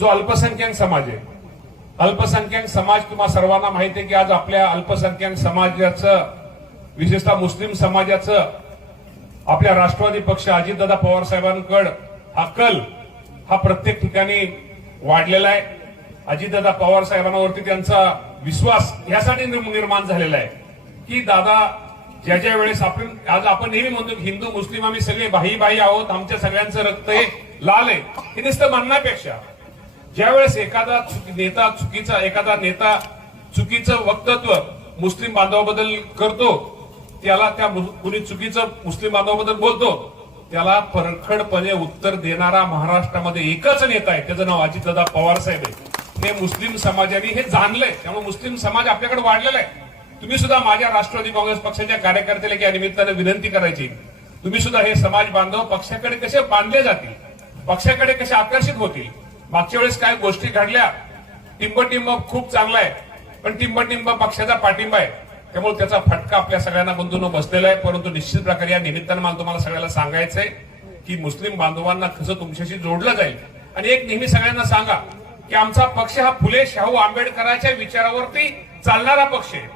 जो अल्पसंख्याक समाज आहे. अल्पसंख्याक समाज तुम्हा सर्वांना माहिती आहे की आज आपल्या अल्पसंख्याक समाजाचं विशेषतः मुस्लिम समाजाचं आपल्या राष्ट्रवादी पक्ष अजितदादा पवार साहेबांकड हा कल हा प्रत्येक ठिकाणी वाढलेला आहे. अजितदादा पवार साहेबांवरती त्यांचा विश्वास यासाठी निर्माण झालेला आहे. की दादा ज्या ज्या वेळेस आपण आज आपण नेहमी म्हणतो हिंदू मुस्लिम आम्ही सगळे भाई भाई आहोत आमच्या सगळ्यांचं रक्त हे लाल आहे. हे नुसतं म्हणण्यापेक्षा ज्यावेळेस एखादा नेता चुकीचा एखादा नेता चुकीचं वक्तत्व मुस्लिम बांधवाबद्दल करतो त्याला त्या कुणी चुकीचं मुस्लिम बांधवाबद्दल बोलतो त्याला परखडपणे उत्तर देणारा महाराष्ट्रामध्ये एकच नेता आहे. त्याचं नाव अजितदादा पवार साहेब आहे. हे मुस्लिम समाजाने हे जाणलंय. त्यामुळे मुस्लिम समाज आपल्याकडे वाढलेला आहे. तुम्ही सुद्धा माझ्या राष्ट्रवादी काँग्रेस पक्षाच्या कार्यकर्त्याला या निमित्तानं विनंती करायची. तुम्ही सुद्धा हे समाज बांधव पक्षाकडे कसे बांधले जातील? पक्षाकडे कसे आकर्षित होतील? मागच्या वेळेस काय गोष्टी घडल्या टिंबटिंब खूप चांगला आहे पण टिंबटिंब पक्षाचा पाठिंबा आहे. त्यामुळे त्याचा फटका आपल्या सगळ्यांना बंधून बसलेला आहे. परंतु निश्चित प्रकारे या निमित्तानं मला तुम्हाला सगळ्याला सांगायचंय की मुस्लिम बांधवांना कसं तुमच्याशी जोडलं जाईल. आणि एक नेहमी सगळ्यांना सांगा की आमचा पक्ष हा फुले शाहू आंबेडकरांच्या विचारावरती चालणारा पक्ष आहे.